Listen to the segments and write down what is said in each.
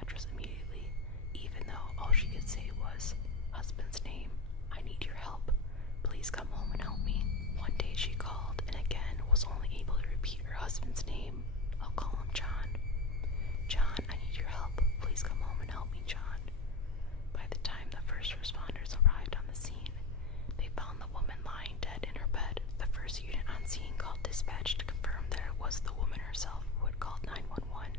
address immediately, even though all she could say was, "Husband's name, I need your help. Please come home and help me." One day she called and again was only able to repeat her husband's name. I'll call him John. "John, I need your help. Please come home and help me, John." By the time the first responders arrived on the scene, they found the woman lying dead in her bed. The first unit on scene called dispatch to confirm that it was the woman herself who had called 911,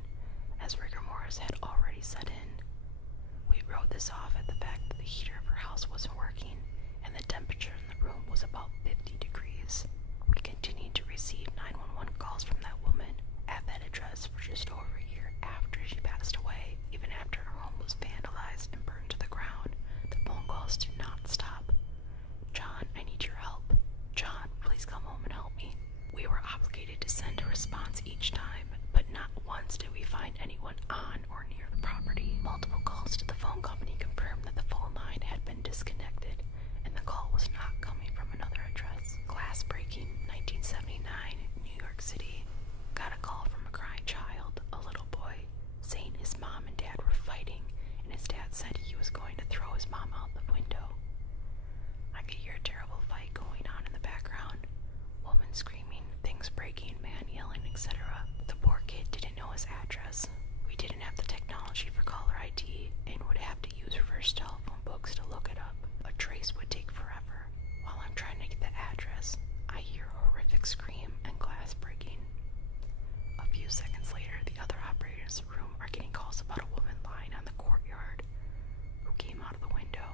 as rigor mortis had already set in. We wrote this off at the fact that the heater of her house wasn't working, and the temperature in the room was about 50 degrees. We continued to receive 911 calls from that woman at that address for just over a year after she passed away. Even after her home was vandalized and burned to the ground, the phone calls did not stop. "John, I need your help. John, please come home and help me." We were obligated to send a response each time, but not once did we find anyone on or near the property. Multiple calls to the phone company confirmed that the phone line had been disconnected, and the call was not coming from another address. Glass breaking, 1979, New York City. Got a call from a crying child, a little boy, saying his mom and dad were fighting, and his dad said he was going to throw his mom out the window. I could hear a terrible fight going on in the background. Woman screaming, things breaking, man yelling, etc. The poor kid didn't know his address. We didn't have the technology for caller ID and would have to use reverse telephone books to look it up. A trace would take forever. While I'm trying to get the address, I hear a horrific scream and glass breaking. A few seconds later, the other operators in the room are getting calls about a woman lying on the courtyard who came out of the window.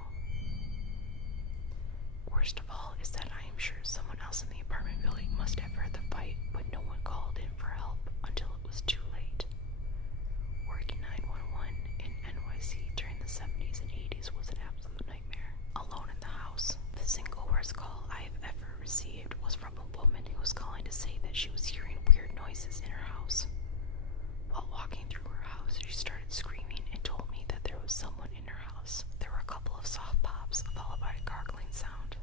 Worst of all is that I am sure someone else in the apartment building must have heard the fight, but no one called in for help until it was too late. Working 911 in NYC during the 70s and 80s was an absolute nightmare. Alone in the house, the single worst call I have ever received was from a woman who was calling to say that she was hearing weird noises in her house. While walking through her house, she started screaming and told me that there was someone in her house. There were a couple of soft pops, followed by a gargling sound.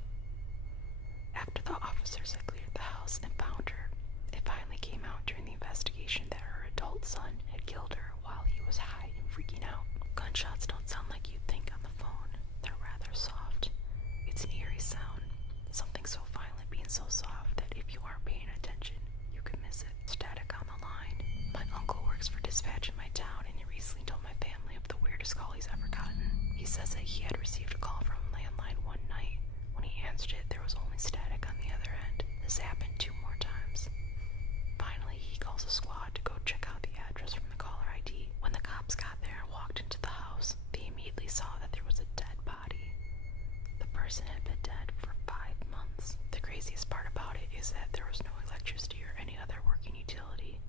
After the officers had cleared the house and found her, it finally came out during the investigation that her adult son had killed her while he was high and freaking out. Gunshots don't sound like you'd think on the phone. They're rather soft. It's an eerie sound, something so violent being so soft that if you aren't paying attention, you can miss it. Static on the line. My uncle works for dispatch in my town, and he recently told my family of the weirdest call he's ever gotten. He says that he had received a call from a landline one night. When he answered it, there was only static on the other end. This happened 2 more times. Finally, he calls a squad to go check out the address from the caller ID. When the cops got there and walked into the house, they immediately saw that there was a dead body. The person had been dead for 5 months. The craziest part about it is that there was no electricity or any other working utility,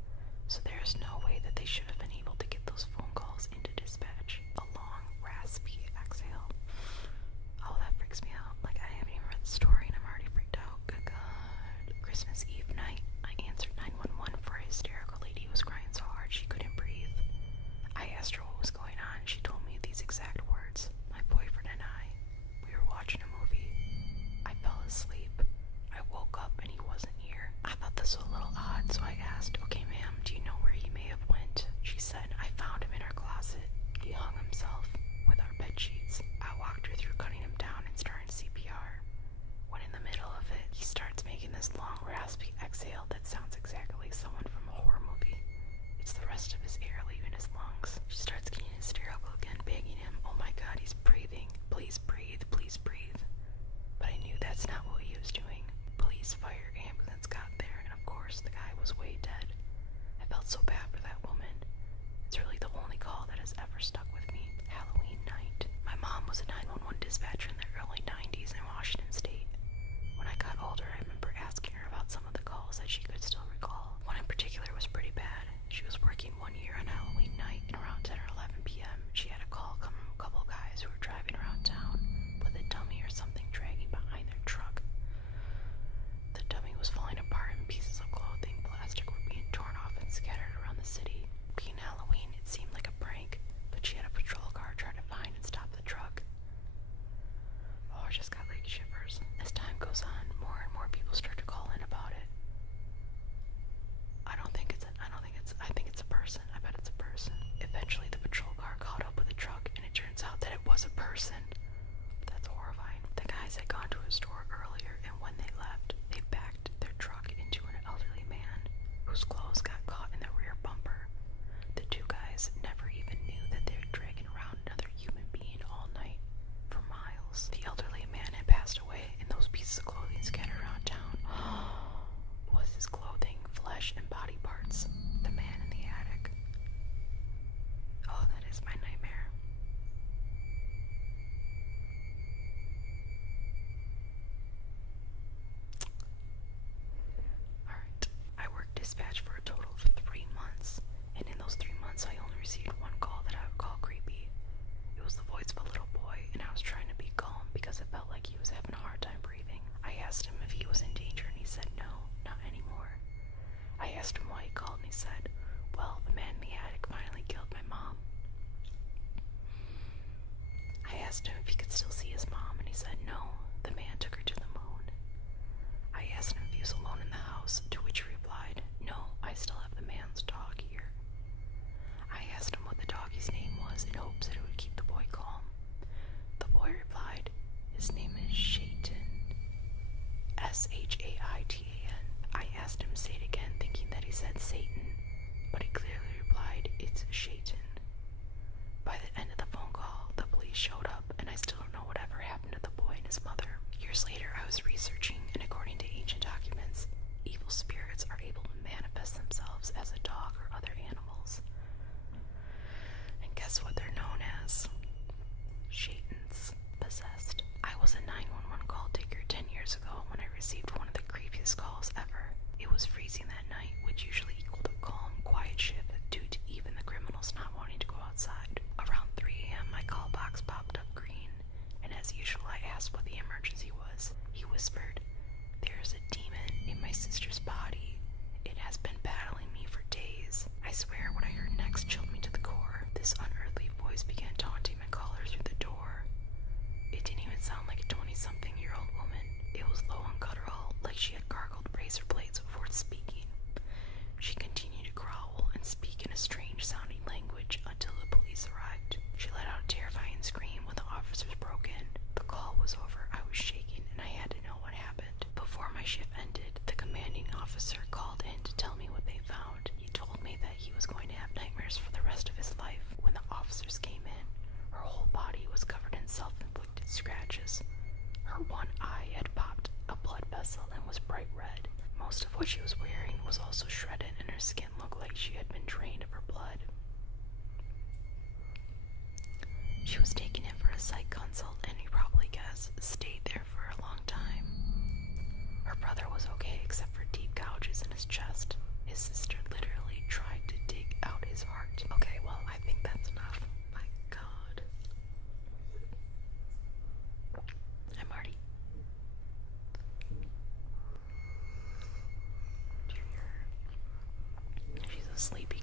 so there is no way that they should have been able to get those phone calls into dispatch. A long, raspy exhale. Oh, that freaks me out. Like, I haven't even read the story and I'm already freaked out. Good God. Christmas Eve night, I answered 911 for a hysterical lady I asked him why he called, and he said, well, the man in the attic finally killed my mom. I asked him if he could still see his mom, and he said no, the man took her to the moon. I asked him if he was alone in the house, to which he replied, no, I still have the man's dog here. I asked him what the doggy's name was in hopes that it would keep the boy calm. The boy replied, his name is Shaitan. Shaitan. I asked him to say it again, thinking that he said Satan, but he clearly replied, it's Shaitan. By the end of the phone call, the police showed up, and I still don't know whatever happened to the boy and his mother. Years later, I was researching, and according to ancient documents, evil spirits are able to manifest themselves as a dog or other animals. And guess what they're known as? Shaitans. Possessed. I was a 911 call taker 10 years ago when I received one of the creepiest calls ever. It was freezing that night, which usually equaled a calm, quiet shift due to even the criminals not wanting to go outside. Around 3 a.m., my call box popped up green, and as usual, I asked what the emergency was. He whispered, there's a demon in my sister's body. It has been battling me for days. I swear what I heard next chilled me to the core. This unearthly voice began taunting my caller through the door. It didn't even sound like a 20-something-year-old woman. It was low and guttural, like she had gargled razor blades before speaking. She continued to growl and speak in a strange-sounding language until the police arrived. She let out a terrifying scream when the officers broke in. The call was over. I was shaking, and I had to know what happened. Before my shift ended, the commanding officer called in to tell me what they found. He told me that he was going to have nightmares for the rest of his life. When the officers came in, her whole body was covered in self-inflicted scratches. Her one eye had popped a blood vessel and was bright red. Most of what she was wearing was also shredded, and her skin looked like she had been drained of her blood. She was taken in for a psych consult, and you probably guessed, stayed there for a long time. Her brother was okay except for deep gouges in his chest. His sister literally tried to dig out his heart. Okay, well, I think that's enough. My God. Hi, Marty. Do you hear her? She's a sleepy